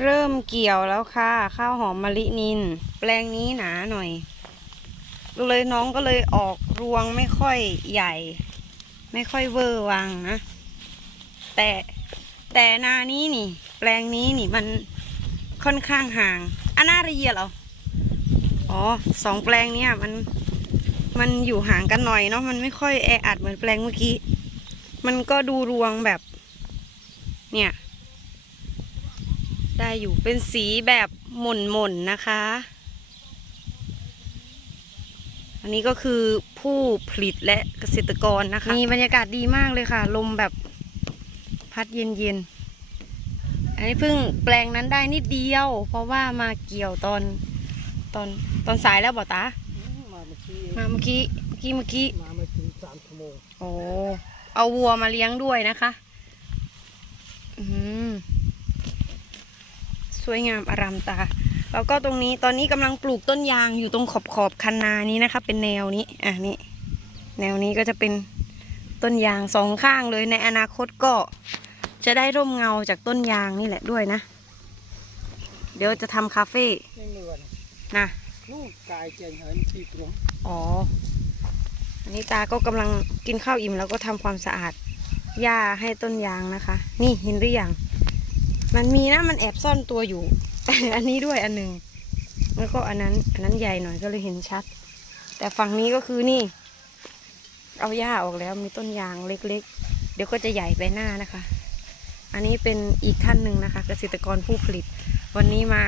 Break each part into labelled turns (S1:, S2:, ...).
S1: เริ่มเกี่ยวแล้วค่ะ ข้าวหอมมะลินิน แปลงนี้หนาหน่อยเลยน้องก็เลยออกรวงไม่ค่อยใหญ่ ไม่ค่อยเวอร์วังนะ แต่แต่นานี้นี่ แปลงนี้นี่มันค่อนข้างห่างอันนาเรียเหรออ๋อสองแปลงเนี่ยมันมันอยู่ห่างกันหน่อยเนาะมันไม่ค่อยแออัดเหมือนแปลงเมื่อกี้ มันก็ดูรวงแบบ เนี่ย ได้อยู่เป็นสีแบบหม่นๆนนะคะ อันนี้ก็คือผู้ผลิตและเกษตรกรนะคะ มีบรรยากาศดีมากเลยค่ะ ลมแบบพัดเย็นๆ อันนี้เพิ่งแปลงนั้นได้นิดเดียว เพราะว่ามาเกี่ยวตอนตอนตอนสายแล้วบอตา
S2: มาเมื่อกี้
S1: มาเมื่อกี้เมื่อกี้เมื่อกี้
S2: มาไม่ถึงสามชั่วโมง
S1: โอ้ เอาวัวมาเลี้ยงด้วยนะคะ อืม สวยงามอารามตา แล้วก็ตรงนี้ตอนนี้กำลังปลูกต้นยางอยู่ตรงขอบขอบคันนานี้นะคะ เป็นแนวนี้อะนี่แนวนี้ก็จะเป็นต้นยางสองข้างเลยในอนาคตก็จะได้ร่มเงาจากต้นยางนี่แหละด้วยนะ เดี๋ยวจะทำคาเฟ่
S2: ยังเหนื่อย
S1: นะ
S2: นู่นกายเจงเหินที่กรุง
S1: อ๋อ อันนี้ตาก็กำลังกินข้าวอิ่มแล้วก็ทำความสะอาดหญ้าให้ต้นยางนะคะ นี่เห็นหรือยัง มันมีนะมันแอบซ่อนตัวอยู่ อันนี้ด้วยอันหนึ่งแล้วก็อันนั้นอันนั้นใหญ่หน่อยก็เลยเห็นชัด แต่ฝั่งนี้ก็คือนี่ เอาหญ้าออกแล้วมีต้นยางเล็กๆ เดี๋ยวก็จะใหญ่ไปหน้านะคะ อันนี้เป็นอีกท่านหนึ่งนะคะ เกษตรกรผู้ผลิต วันนี้มา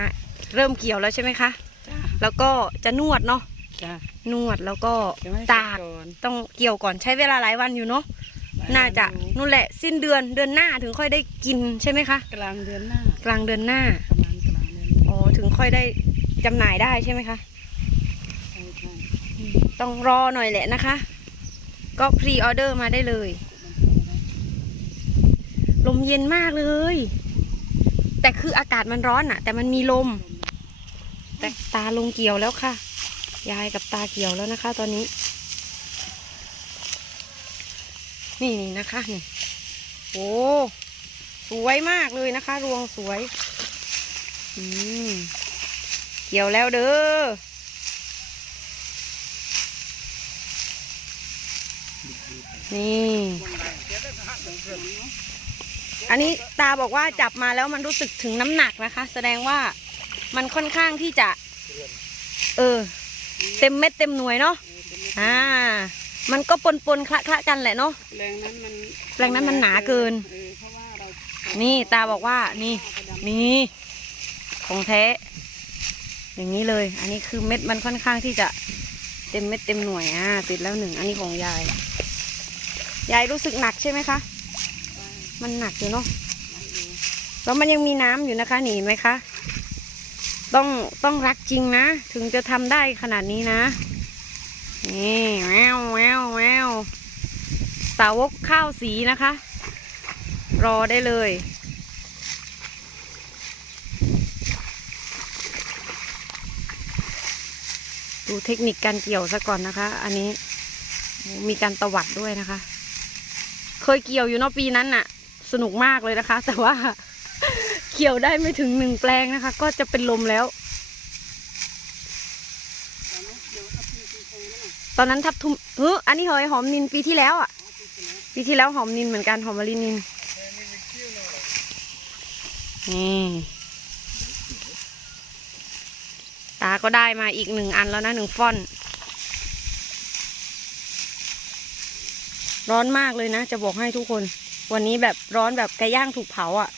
S1: เริ่มเกี่ยวแล้วใช่ไหมคะ
S2: จ้า
S1: แล้วก็จะนวดเนาะ
S2: จ้าน
S1: วดแล้วก็
S2: ยังไม่
S1: ตาก
S2: ก่อน
S1: ต้องเกี่ยวก่อนใช้เวลาหลายวันอยู่เนาะ
S2: หลย
S1: น่าจะ
S2: วันอยู่
S1: นู่นแหละสิ้นเดือนเดือนหน้าถึงค่อยได้กินใช่ไหมคะ
S2: กลางเดือนหน้า ก
S1: ลางเดือนหน้า
S2: ประมาณกลางเดือนหน้า
S1: อ๋อถึงค่อยได้จำหน่ายได้ใช่ไหมคะ
S2: ใช่ใช่
S1: ต้องรอหน่อยแหละนะคะ ก็พรีออเดอร์มาได้เลย ลมเย็นมากเลย แต่คืออากาศมันร้อนอะแต่มันมีลม แต่ตาลงเกี่ยวแล้วค่ะ ยายกับตาเกี่ยวแล้วนะคะ ตอนนี้ นี่นี่นะคะนี่โอ้สวยมากเลยนะคะ รวงสวย อืมเกี่ยวแล้วเด้อนี่ อันนี้ตาบอกว่าจับมาแล้วมันรู้สึกถึงน้ำหนักนะคะ แสดงว่ามันค่อนข้างที่จะ เออ เต็มเม็ดเต็มหน่วยเนาะอ่า มันก็ปนปนๆคละคละๆกันแหละเนาะ
S2: แรงนั้นมัน
S1: แรงนั้นมันหนาเกิน
S2: เออเพราะว่าเรา
S1: นี่ตาบอกว่านี่ นี่ของแท้ อย่างนี้เลย อันนี้คือเม็ดมันค่อนข้างที่จะเต็มเม็ดเต็มหน่วยอ่าติดแล้วหนึ่ง อันนี้ของยาย ยายรู้สึกหนักใช่ไหมคะ มันหนักอยู่เนาะ แล้วมันยังมีน้ำอยู่นะคะหนีไหมคะ ต้องต้องรักจริงนะ ถึงจะทำได้ขนาดนี้นะ นี่แววแววแววสาวกข้าวสีนะคะ รอได้เลยดูเทคนิคการเกี่ยวซะก่อนนะคะ อันนี้มีการตวัดด้วยนะคะ เคยเกี่ยวอยู่เนอะปีนั้นน่ะ สนุกมากเลยนะคะ แต่ว่าเกี่ยวได้ไม่ถึงหนึ่งแปลงนะคะ ก็จะเป็นลมแล้ว ตอนนั้นทับทุมเฮ้ออันนี้เหยหอมนินปีที่แล้วอะ ปีที่แล้วหอมนินเหมือนกันหอมมะลินิน นี่ ตาก็ได้มาอีกหนึ่งอันแล้วนะหนึ่งฟ่อน ร้อนมากเลยนะ จะบอกให้ทุกคน วันนี้แบบร้อนแบบไก่ย่างถูกเผาอะ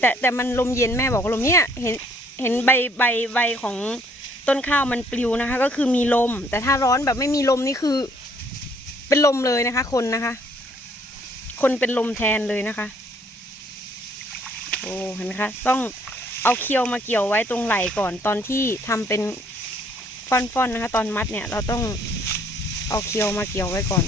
S2: แต่
S1: แต่มันลมเย็นแม่บอกลมเนี้ยเห็นเห็นใบใบใบของ ต้นข้าวมันปลิวนะคะ ก็คือมีลม แต่ถ้าร้อนแบบไม่มีลมนี่คือ เป็นลมเลยนะคะ คนนะคะ คนเป็นลมแทนเลยนะคะ โอ้เห็นไหมคะ ต้องเอาเคียวมาเกี่ยวไว้ตรงไหล่ก่อนตอนที่ทำเป็นฟ่อนๆนะคะ ตอนมัดเนี่ย เราต้องเอาเคียวมาเกี่ยวไว้ก่อน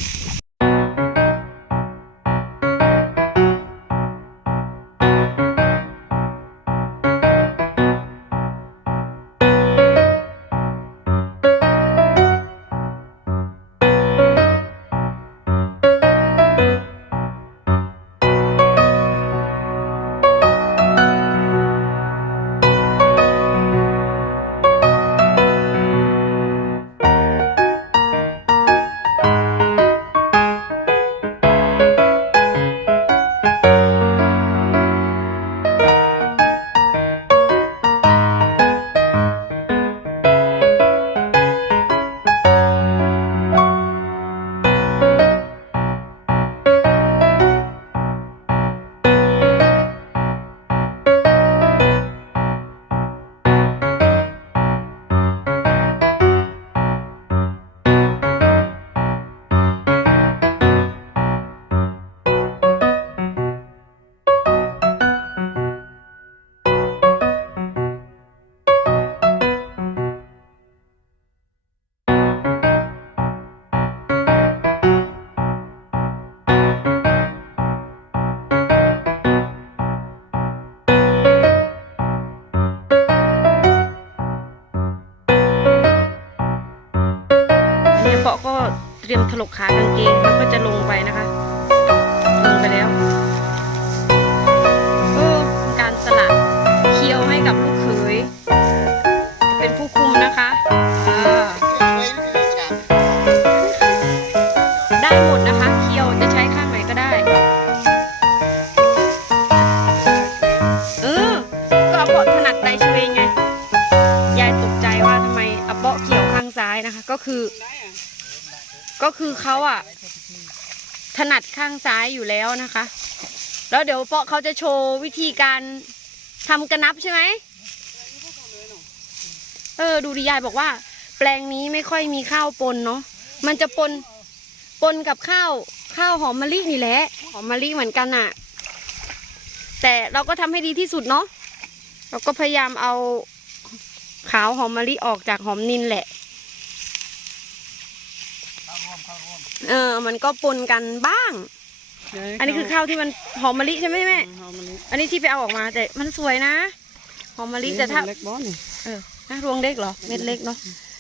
S1: ยมถลกขากางเกงแล้วก็จะลงไปนะคะ ลงไปแล้วโอ้เป็นการสละเคียวให้กับลูกเขยเป็นผู้คุมนะคะ ก็คือเขาอะถนัดข้างซ้ายอยู่แล้วนะคะ แล้วเดี๋ยวเปาะเขาจะโชว์วิธีการทำกระนับใช่ไหมเออ ดูดิยายบอกว่า แปลงนี้ไม่ค่อยมีข้าวปนเนาะมันจะปนปนกับข้าวข้าวหอมมะลินี่แหละหอมมะลิเหมือนกันอะแต่เราก็ทำให้ดีที่สุดเนาะเราก็พยายามเอาขาวหอมมะลิออกจากหอมนินแหละ เออ มันก็ปนกันบ้าง
S2: เดี๋ยวให้
S1: อันนี้คือข้าวที่มันหอมมะลิใช่ไหมแม่
S2: หอมมะลิ
S1: อันนี้ที่ไปเอาออกมาแต่มันสวยนะ หอมมะลิแต่ถ้า
S2: เล็กบอสนี่
S1: เออนะรวงเล็กเหรอ เม็ดเล็กเนาะ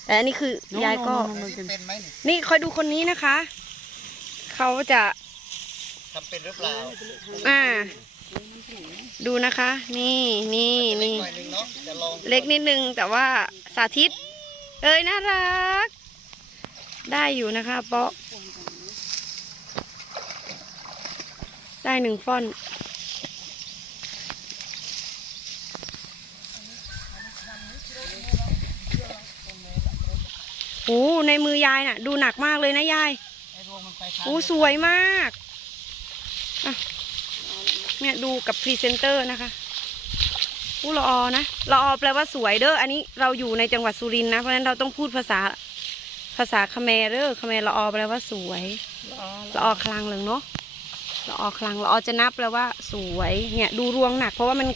S1: แต่อันนี้คือ
S2: น้อง
S1: ยายก็
S2: น้องน้องเป็น
S3: เป็นไหมนี่
S1: นี่คอยดูคนนี้นะคะ เขาจะ
S3: ทำเป็นหรือเปล่า
S1: อ่า ดูนะคะ นี่นี่นี่
S3: หน่อยหนึงเนาะจะลอง
S1: เล็กนิดนึงแต่ว่าสาธิต เอ้ยน่ารัก ได้อยู่นะคะเปาะ ได้หนึ่งฟ่อน โอ้ในมือยายน่ะ ดูหนักมากเลยนะยาย
S3: ให้รวมมันไปทาง
S1: โอ้สวยมากอะเนี่ยดูกับพรีเซนเตอร์นะคะอู้ละออนะละออแปลว่าสวยเด้อ อันนี้เราอยู่ในจังหวัดสุรินทร์นะ เพราะฉะนั้นเราต้องพูดภาษา ภาษาคแมรเด้อคแมรละออแปลว่าสวยละออคลังเหลืองเนาะละออคลังละออจะนับแปลว่าสวยเนี่ยดูรวงหนัก เพราะว่ามัน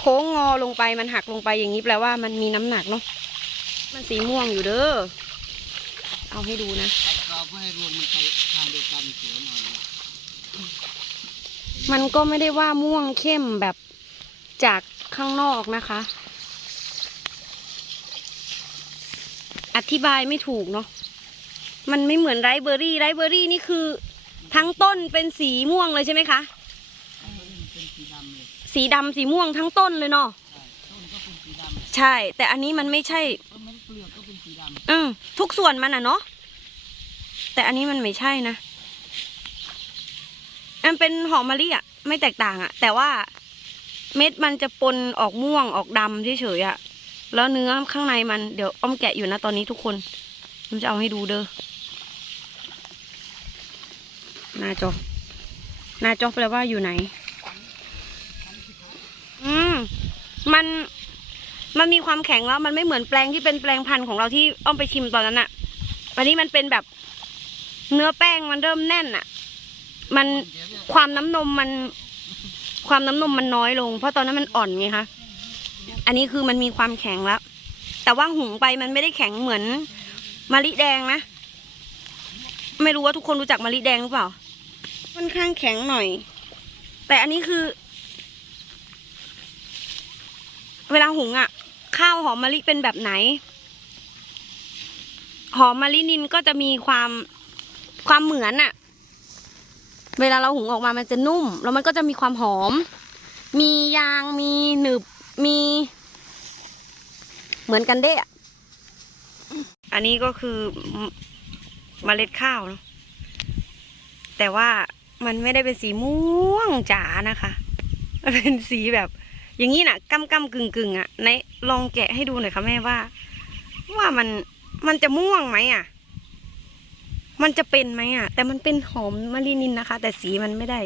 S1: โค้งงอลงไปมันหักลงไปอย่างนี้แปลว่ามันมีน้ำหนักเนาะมันสีม่วงอยู่เด้อเอาให้ดูนะ
S3: เราเพื่อให้รวมมันไปทางเดียวกันสวยหน่อย
S1: มันก็ไม่ได้ว่าม่วงเข้มแบบจากข้างนอกนะคะ ธิบายไม่ถูกเนาะมันไม่เหมือนไรเบอร์รี่ไรเบอร์รี่นี่คือ ทั้งต้นเป็นสีม่วงเลยใช่ไหมคะ
S3: สีดำ
S1: สีม่วงทั้งต้นเลยเนาะใช่ แต่อันนี้มันไม่ใช่
S3: เปลือกก็เป็นสีด
S1: อืมทุกส่วนมันอะเนาะแต่อันนี้มันไม่ใช่นะมันเป็นหอมมะลิอะไม่แตกต่างอะ แต่ว่าเม็ดมันจะปนออกม่วงออกดำเฉยๆอะ แล้วเนื้อข้างในมันเดี๋ยวอ้อมแกะอยู่นะตอนนี้ทุกคนผมจะเอาให้ดูเด้อหน้าจอหน้าจอแปลว่าอยู่ไหน อืมมันมันมีความแข็งแล้ว มันไม่เหมือนแปลงที่เป็นแปลงพันธุ์ของเราที่อ้อมไปชิมตอนนั้นอะอันนี้มันเป็นแบบเนื้อแป้งมันเริ่มแน่นอะมันความน้ำนมมัน ความน้ำนมมันน้อยลง เพราะตอนนั้นมันอ่อนไงคะ อันนี้คือมันมีความแข็งแล้ว แต่ว่าหุงไปมันไม่ได้แข็งเหมือนมะลิแดงนะ ไม่รู้ว่าทุกคนรู้จักมะลิแดงหรือเปล่า ค่อนข้างแข็งหน่อย แต่อันนี้คือ เวลาหุงอะ่ะ ข้าวหอมมะลิเป็นแบบไหน หอมมะลินินก็จะมีความความเหมือนอะ่ะ เวลาเราหุงออกมามันจะนุ่ม แล้วมันก็จะมีความหอม มียาง มีหนึบ มี เหมือนกันเด้อะอันนี้ก็คือเมเมล็ดข้าวเนาะแต่ว่ามันไม่ได้เป็นสีม่วงจ๋านะคะมันเป็นสีแบบ อย่างนี้น่ะกำกำกึ่งกึ่งๆอะในลองแกะให้ดูหน่อยค่ะแม่ว่า ว่ามันมันจะม่วงไหมอะ มันจะเป็นไหมอะ แต่มันเป็นหอมมะลินินนะคะ แต่สีมันไม่ได้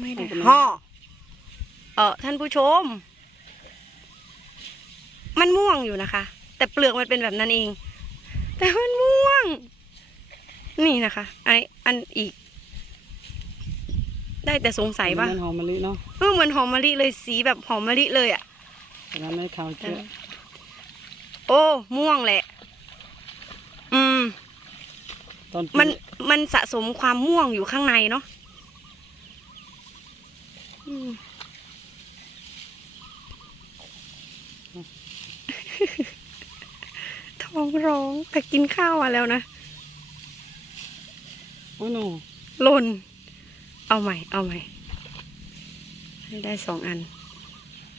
S1: ไม่ได้ห่อเออท่านผู้ชม มันม่วงอยู่นะคะ แต่เปลือกมันเป็นแบบนั้นเอง แต่มันม่วง นี่นะคะไออันอีก ได้แต่สงสัยว่า
S2: มันหอมมะลิเนาะ
S1: เออเหมือนหอมมะลิเลยสีแบบหอมมะลิเลยอะ
S2: แต่นั้นไม่ขาวเยอะ
S1: โอ้ ม่วงแหละ อืม
S2: ตอน
S1: มันมันสะสมความม่วงอยู่ข้างในเนาะอืม ทองร้องแต่กินข้าวมาแล้วนะ
S2: โอ้โน
S1: หล่น เอาใหม่ เอาใหม่ ให้ได้สองอัน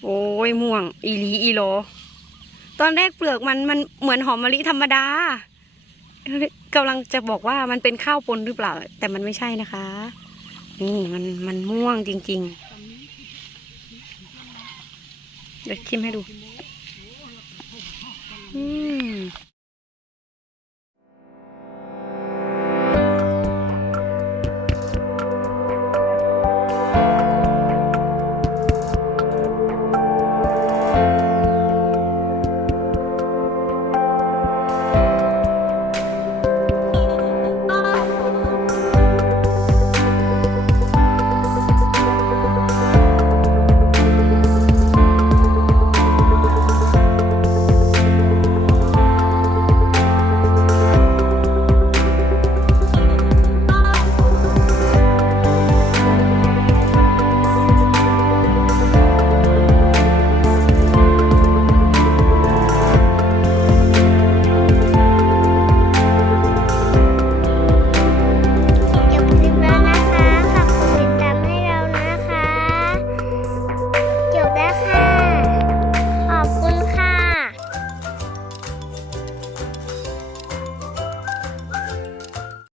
S1: โอ้ยม่วง อีหลีอีโล ตอนแรกเปลือกมันมันเหมือนหอมมะลิธรรมดากำลังจะบอกว่ามันเป็นข้าวปนหรือเปล่า แต่มันไม่ใช่นะคะ นี่มันมันม่วงจริง ๆ เดี๋ยวชิมให้ดู อืม